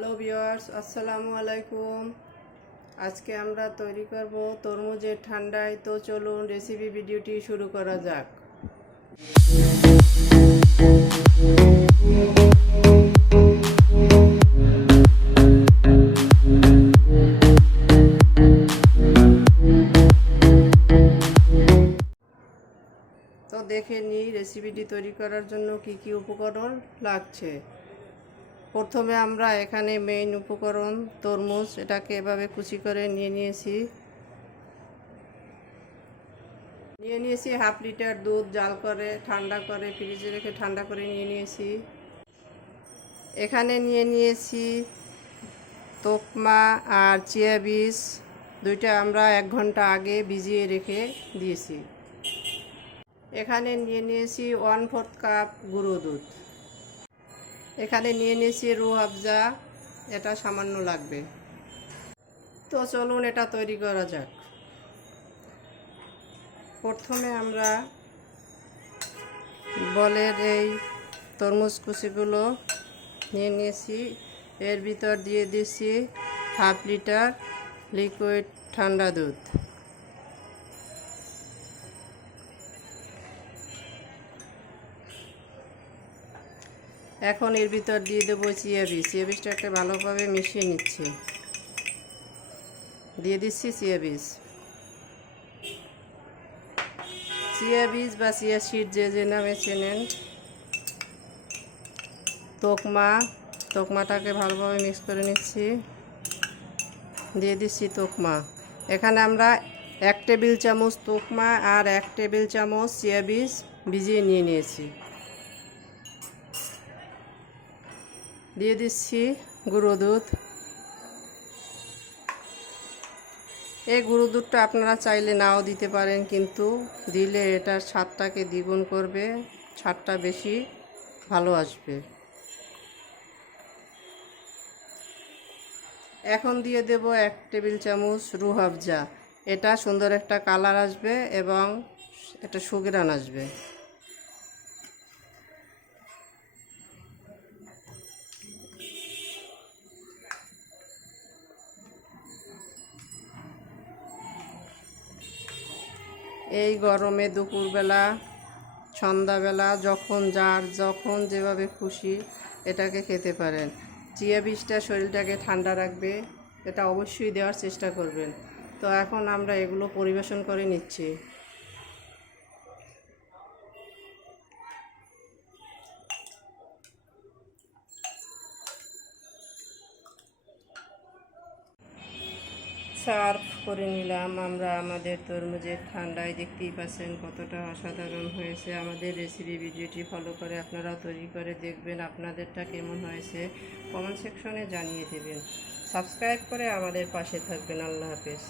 Hello viewers আসসালামু আলাইকুম। আজকে আমরা তৈরি করব তরমুজের ঠান্ডায়। তো চলুন রেসিপি ভিডিওটি শুরু করা যাক। তো দেখে নিই রেসিপিটি তৈরি করার জন্য কি কি উপকরণ লাগছে। প্রথমে আমরা এখানে মেইন উপকরণ তরমুজ, এটাকে এভাবে কুচি করে নিয়ে নিয়েছি। নিয়ে নিয়েছি হাফ লিটার দুধ জাল করে, ঠান্ডা করে ফ্রিজে রেখে ঠান্ডা করে নিয়ে নিয়েছি। এখানে নিয়ে নিয়েছি তোকমা আর চিয়া বীজ, দুইটা আমরা এক ঘণ্টা আগে ভিজিয়ে রেখে দিয়েছি। এখানে নিয়ে নিয়েছি ওয়ান ফোর্থ কাপ গুঁড়ো দুধ। এখানে নিয়ে নিয়েছি রু হাফজা এটা সামান্য লাগবে। তো চলুন এটা তৈরি করা যাক। প্রথমে আমরা বলের এই তরমুজ কুচিগুলো নিয়ে নিয়েছি। এর ভিতর দিয়ে দিয়েছি হাফ লিটার লিকুইড ঠান্ডা দুধ। এখন এর ভিতর দিয়ে দেবো চিয়া বীজ। চিয়া বীজটাকে ভালোভাবে মিশিয়ে নিচ্ছি। দিয়ে দিচ্ছি চিয়া বীজ। চিয়া বীজ বা চিয়া সিড যে যে নামে চেনেন, তোকমা, তোকমাটাকে ভালোভাবে মিক্স করে নিচ্ছি। দিয়ে দিচ্ছি তোকমা। এখানে আমরা এক টেবিল চামচ তোকমা আর এক টেবিল চামচ চিয়া বীজ ভিজিয়ে নিয়ে নিয়েছি। দিয়ে দিচ্ছি গুঁড়ো দুধ। এই গুঁড়ো দুধটা আপনারা চাইলে নাও দিতে পারেন, কিন্তু দিলে এটার স্বাদটাকে দ্বিগুণ করবে, স্বাদটা বেশি ভালো আসবে। এখন দিয়ে দেব এক টেবিল চামচ রুহাবজা এটা সুন্দর একটা কালার আসবে এবং একটা সুগ্রান আসবে। এই গরমে দুপুরবেলা, সন্ধ্যাবেলা যখন যার, যখন যেভাবে খুশি এটাকে খেতে পারেন। চিয়া বীজটা শরীরটাকে ঠান্ডা রাখবে, এটা অবশ্যই দেওয়ার চেষ্টা করবেন। তো এখন আমরা এগুলো পরিবেশন করে নিচ্ছি। সার্ভ করে নিলাম। আমরা আমাদের তরমুজের ঠান্ডায় দেখতেই পাচ্ছেন কতটা অসাধারণ হয়েছে আমাদের রেসিপি ভিডিওটি ফলো করে আপনারাও তৈরি করে দেখবেন আপনাদেরটা কেমন হয়েছে। কমেন্ট সেকশনে জানিয়ে দেবেন। সাবস্ক্রাইব করে আমাদের পাশে থাকবেন। আল্লাহ হাফেজ।